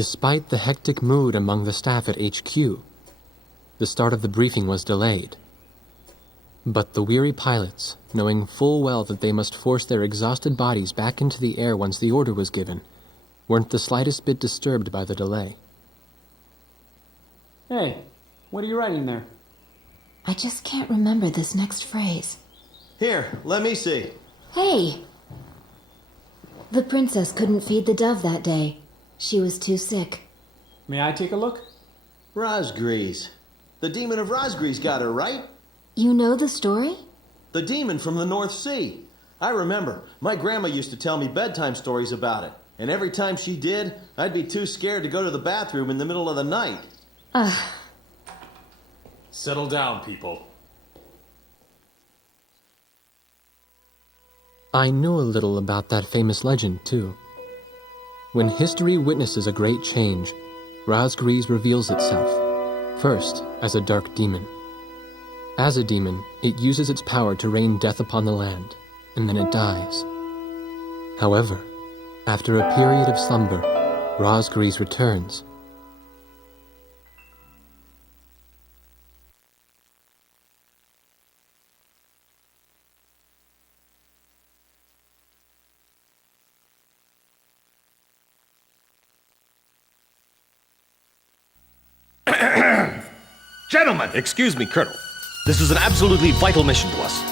Despite the hectic mood among the staff at HQ, the start of the briefing was delayed. But the weary pilots, knowing full well that they must force their exhausted bodies back into the air once the order was given, weren't the slightest bit disturbed by the delay. Hey, what are you writing there? I just can't remember this next phrase. Here, let me see. Hey! The princess couldn't feed the dove that day. She was too sick. May I take a look? Razgriz. The demon of Razgriz got her, right? You know the story? The demon from the North Sea. I remember. My grandma used to tell me bedtime stories about it. And every time she did, I'd be too scared to go to the bathroom in the middle of the night. Settle down, people. I knew a little about that famous legend, too. When history witnesses a great change, Razgriz reveals itself, first as a dark demon. As a demon, it uses its power to rain death upon the land, and then it dies. However, after a period of slumber, Razgriz returns. Gentlemen! Excuse me, Colonel. This is an absolutely vital mission to us.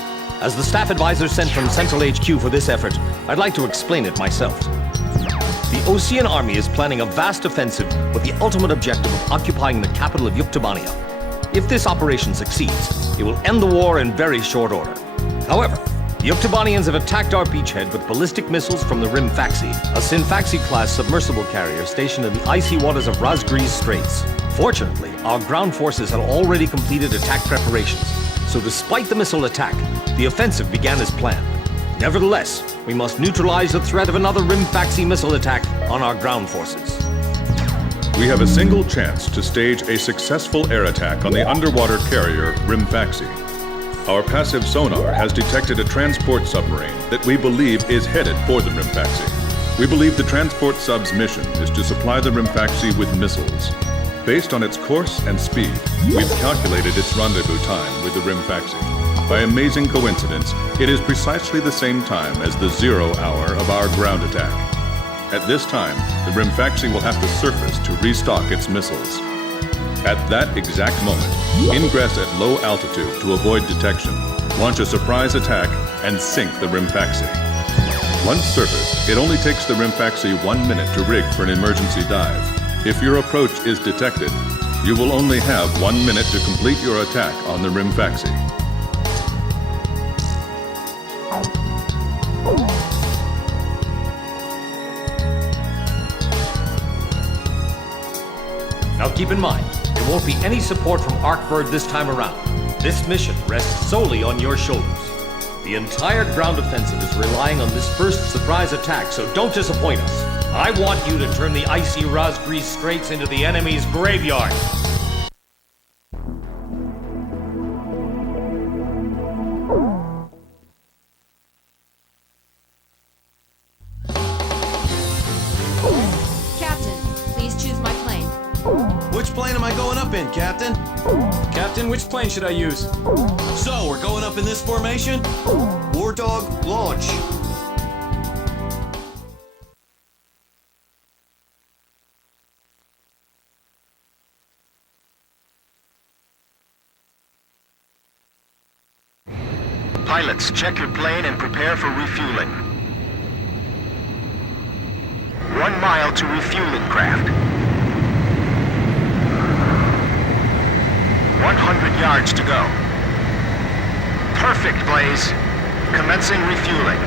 As the staff advisor sent from Central HQ for this effort, I'd like to explain it myself. The Osean army is planning a vast offensive with the ultimate objective of occupying the capital of Yuktobania. If this operation succeeds, it will end the war in very short order. However, the Yuktobanians have attacked our beachhead with ballistic missiles from the Rimfaxi, a Sinfaxi-class submersible carrier stationed in the icy waters of Razgriz Straits. Fortunately, our ground forces had already completed attack preparations, so despite the missile attack, the offensive began as planned. Nevertheless, we must neutralize the threat of another Rimfaxi missile attack on our ground forces. We have a single chance to stage a successful air attack on the underwater carrier Rimfaxi. Our passive sonar has detected a transport submarine that we believe is headed for the Rimfaxi. We believe the transport sub's mission is to supply the Rimfaxi with missiles. Based on its course and speed, we've calculated its rendezvous time with the Rimfaxi. By amazing coincidence, it is precisely the same time as the 0 hour of our ground attack. At this time, the Rimfaxi will have to surface to restock its missiles. At that exact moment, ingress at low altitude to avoid detection, launch a surprise attack, and sink the Rimfaxi. Once surfaced, it only takes the Rimfaxi 1 minute to rig for an emergency dive. If your approach is detected, you will only have 1 minute to complete your attack on the Rimfaxi. Now keep in mind, there won't be any support from Arcbird this time around. This mission rests solely on your shoulders. The entire ground offensive is relying on this first surprise attack, so don't disappoint us. I want you to turn the icy Razgriz Straits into the enemy's graveyard. Captain, please choose my plane. Which plane am I going up in, Captain? Captain, which plane should I use? So, we're going up in this formation? War Dog, launch. Pilots, check your plane and prepare for refueling. 1 mile to refueling craft. 100 yards to go. Perfect, Blaze. Commencing refueling.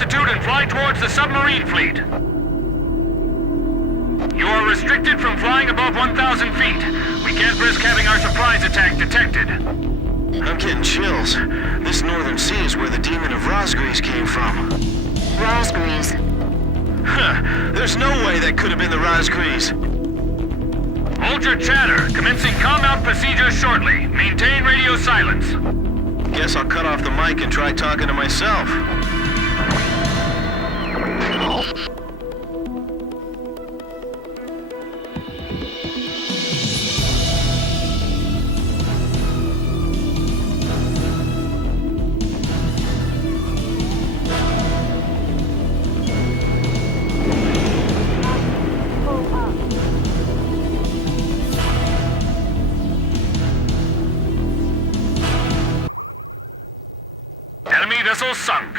altitude and fly towards the submarine fleet. You are restricted from flying above 1,000 feet. We can't risk having our surprise attack detected. I'm getting chills. This northern sea is where the demon of Razgriz came from. Razgriz. Huh. There's no way that could have been the Razgriz. Hold your chatter. Commencing comm-out procedures shortly. Maintain radio silence. Guess I'll cut off the mic and try talking to myself. Enemy vessel sunk.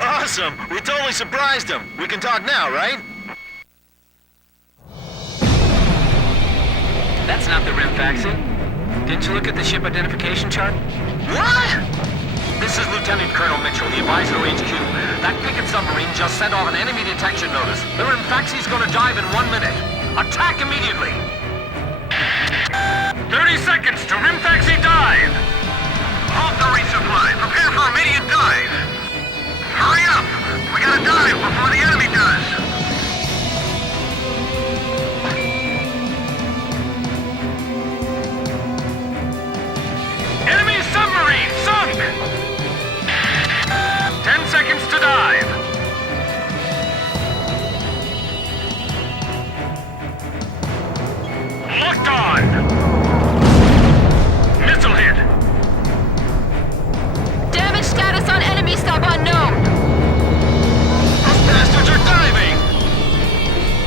Awesome! We totally surprised him. We can talk now, right? That's not the Rimfaxi. Didn't you look at the ship identification chart? What? This is Lieutenant Colonel Mitchell, the advisor HQ. That picket submarine just sent off an enemy detection notice. The Rimfaxi's gonna dive in 1 minute. Attack immediately! 30 seconds to Rimfaxi dive! Halt the resupply. Prepare for immediate dive. Hurry up! We gotta dive before the enemy does. Enemy submarine sunk! 10 seconds to dive. Locked on! Missile hit! Damage status on enemy sub unknown. Those bastards are diving!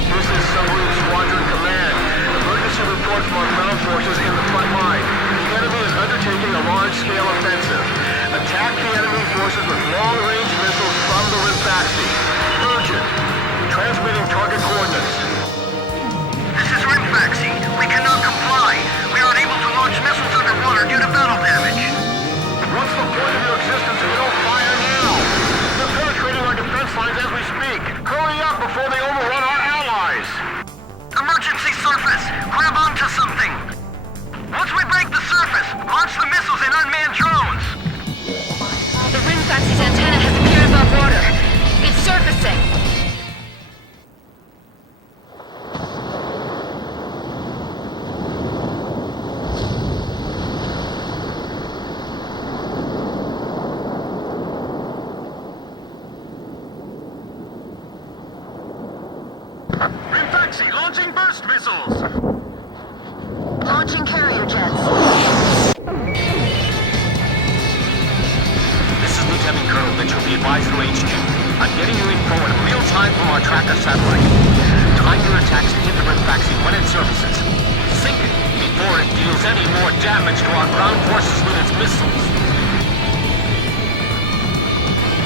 This is Submarine Squadron Command. Emergency report from our ground forces in the front line. The enemy is undertaking a large-scale offensive. Attack the enemy forces with long-range missiles from the Rimfaxi. Urgent. Transmitting target coordinates. This is Rimfaxi. We cannot comply. We aren't able to launch missiles underwater due to battle damage. What's the point of your existence if you don't fire now? They're penetrating our defense lines as we speak. Hurry up before they overrun our allies! Emergency surface! Grab onto something! Once we break the surface, launch the missiles in unmanned drones! The Rimfaxi's antenna has appeared above water. It's surfacing. Rimfaxi launching burst missiles! Launching carrier jets. This is Lieutenant Colonel Mitchell, the advisor HQ. I'm getting you info in real time from our tracker satellite. Time your attacks to hit the Rimfaxi when it surfaces. Sink it before it deals any more damage to our ground forces with its missiles.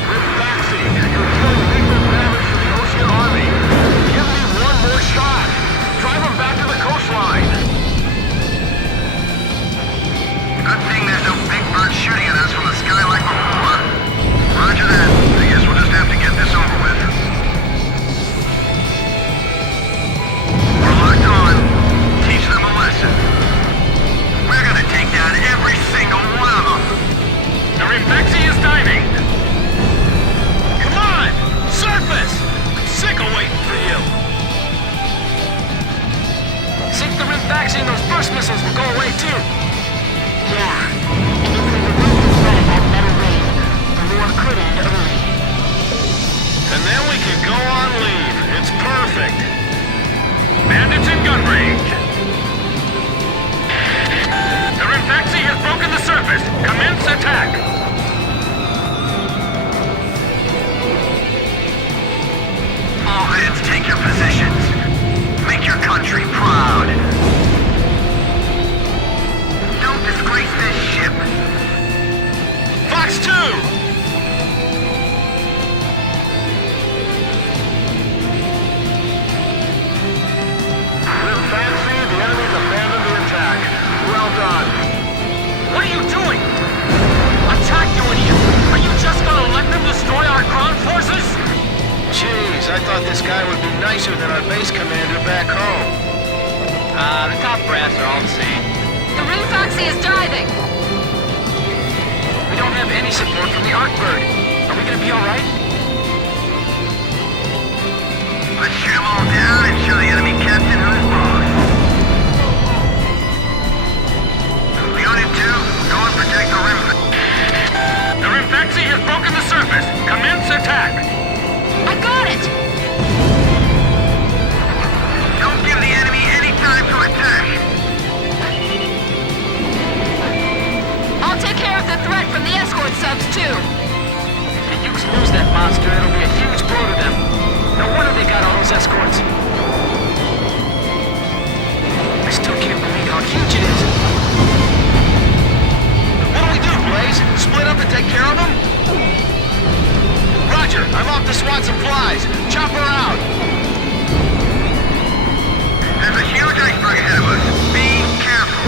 Rimfaxi, you're doing lethal damage to the Ocean Army. Give me one more shot. Drive them back to the coastline. Good thing there's no big bird shooting at us from the sky like before. Roger that. I guess we'll just have to get this over with. We're locked on. Teach them a lesson. We're gonna take down every single one of them. The Rimfaxi is diving. Come on! Surface! I'm sick of waiting for you. Sink the Rimfaxi and those burst missiles will go away too. Yeah. And if we remove the threat of that metal ring, the war could end early. And then we can go on leave. It's perfect. Bandits in gun range. The Rimfaxi has broken the surface. Commence attack. All hands take your positions. Make your country proud. Don't disgrace this ship. Fox 2! Rimfaxi nicer than our base commander back home. The top brass are all the same. The Rimfaxi is diving! We don't have any support from the Arcbird. Are we gonna be alright? Let's shoot them all down and show the enemy captain who's boss. Unit 2, go and protect the Rimfaxi. The Rimfaxi has broken the surface. Commence attack. I got it! Don't give the enemy any time to attack. I'll take care of the threat from the escort subs, too. If the Ukes lose that monster, it'll be a huge blow to them. No wonder they got all those escorts. I still can't believe how huge it is. What do we do, Blaze? Split up and take care of them? Roger, I'm off to swat some flies. Chop her out. There's a huge iceberg ahead of us. Be careful.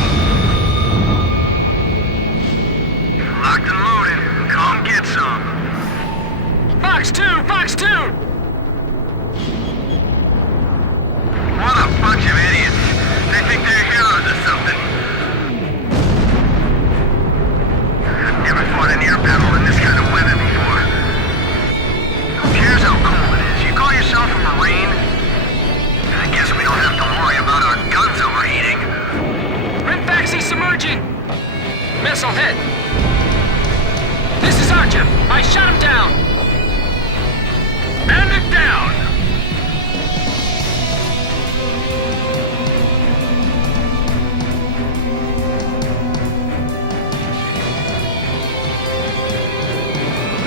Locked and loaded. Come get some. Fox 2! Fox 2! What a bunch of idiots. They think they're heroes or something. I've never fought an air battle in this kind of weather before. Who cares how cold it is? You call yourself a Marine? I guess we don't have to worry about our guns overheating. Rimfaxi submerging! Missile hit! This is Archer! I shot him down! Bandit down!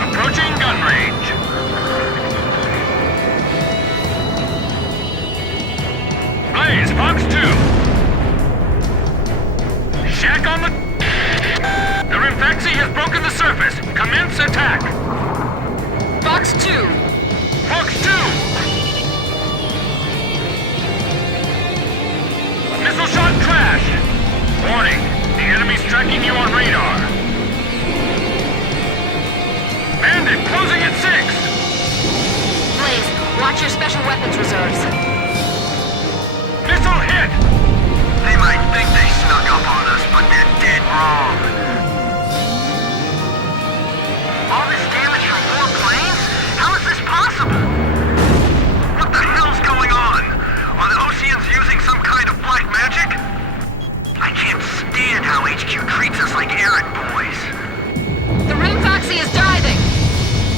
Approaching gun range. Blaze, Fox 2. Shack on the... The Rimfaxi has broken the surface. Commence attack. Fox 2. Fox 2. Missile shot crash. Warning, the enemy's tracking you on radar. Bandit closing at 6. Blaze, watch your special weapons reserves. Missile hit. They might think they snuck up on us, but they're dead wrong. All this damage from 4 planes? How is this possible? What the hell's going on? Are the Oceans using some kind of black magic? I can't stand how HQ treats us like errand boys. The Rimfaxi is diving!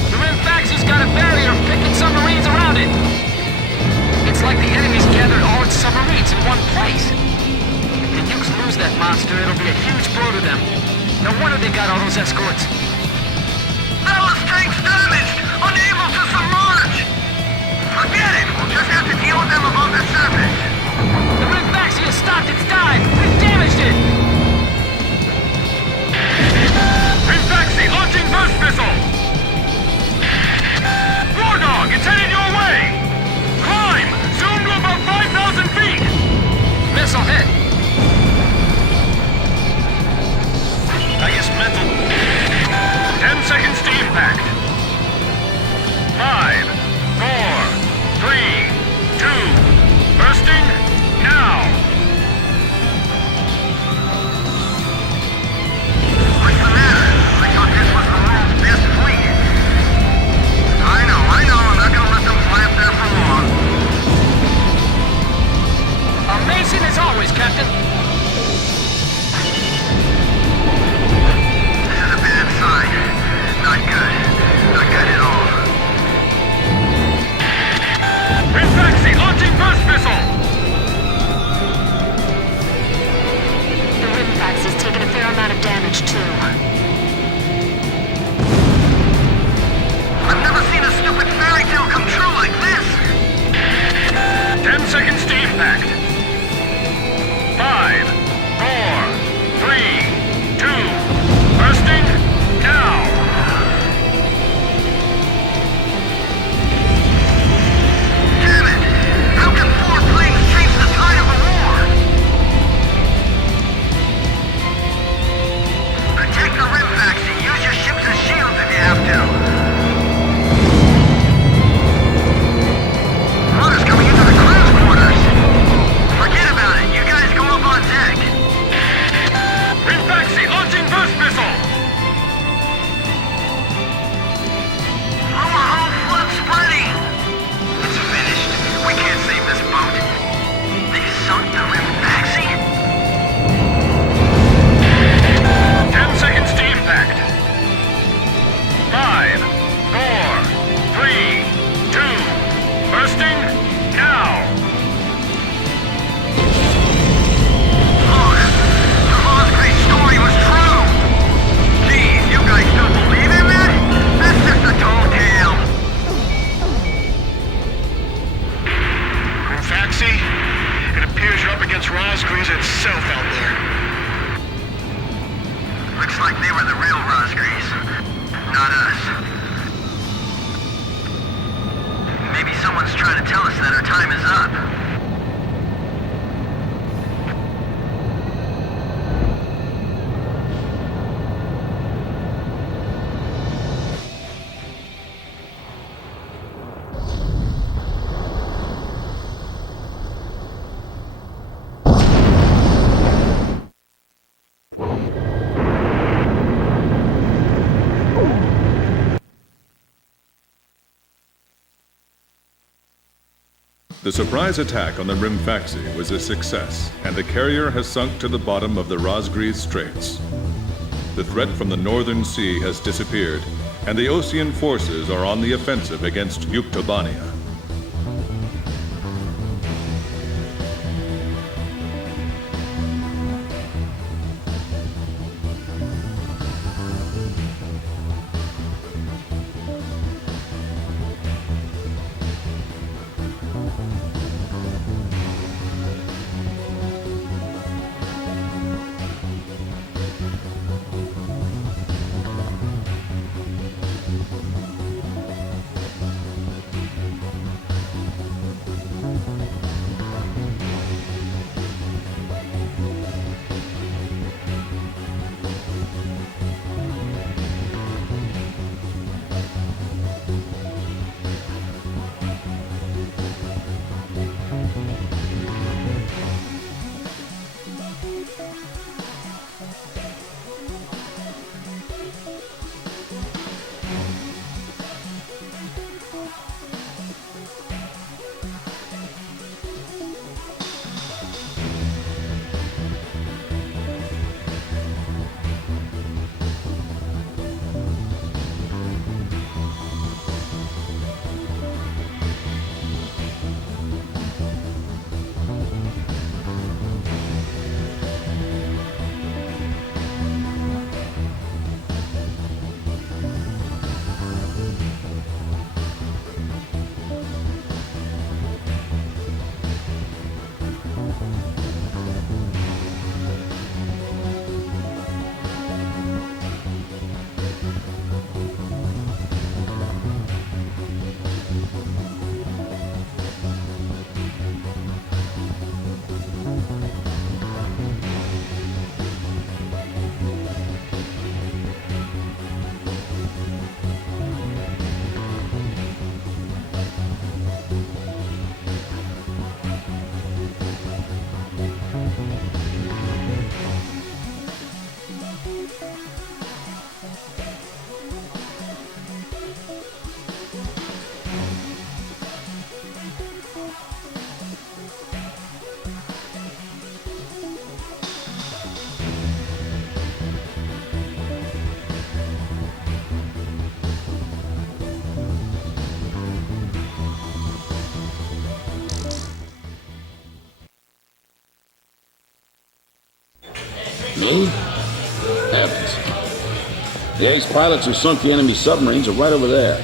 The Rimfaxi's got a barrier of picking submarines around it. It's like the enemy's gathered all its submarines in one place. If the Ukes lose that monster, it'll be a huge blow to them. No wonder they got all those escorts. Ballast tank's damaged! Unable to submerge! Forget it! We'll just have to deal with them above the surface. The Rimfaxi has stopped its dive! We've damaged it! Rimfaxi launching burst missile! War Dog, it's headed your way! Climb! Zoom to about 5,000 feet! Missile hit! I guess mental... 10 seconds to impact. 5, 4, 3, 2, bursting now! The surprise attack on the Rimfaxi was a success, and the carrier has sunk to the bottom of the Razgriz Straits. The threat from the northern sea has disappeared, and the Osean forces are on the offensive against Yuktobania. Me? Heavens. The ace pilots who sunk the enemy submarines are right over there.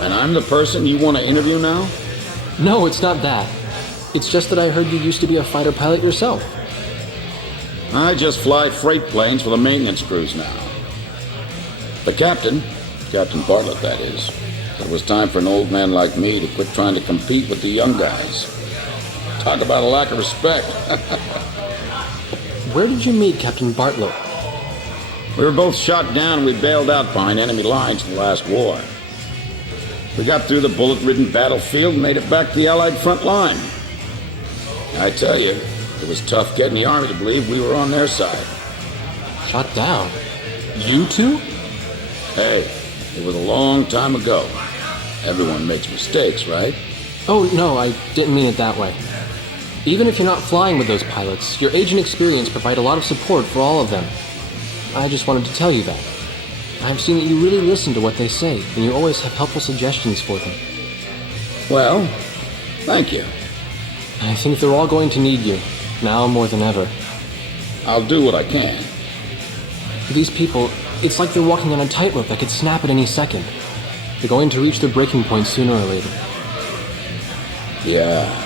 And I'm the person you want to interview now? No, it's not that. It's just that I heard you used to be a fighter pilot yourself. I just fly freight planes for the maintenance crews now. The captain, Captain Bartlett that is, said it was time for an old man like me to quit trying to compete with the young guys. Talk about a lack of respect. Where did you meet Captain Bartlett? We were both shot down and we bailed out behind enemy lines in the last war. We got through the bullet-ridden battlefield and made it back to the Allied front line. I tell you, it was tough getting the Army to believe we were on their side. Shot down? You two? Hey, it was a long time ago. Everyone makes mistakes, right? Oh, no, I didn't mean it that way. Even if you're not flying with those pilots, your age and experience provide a lot of support for all of them. I just wanted to tell you that. I've seen that you really listen to what they say, and you always have helpful suggestions for them. Well, thank you. I think they're all going to need you, now more than ever. I'll do what I can. These people, it's like they're walking on a tightrope that could snap at any second. They're going to reach their breaking point sooner or later. Yeah.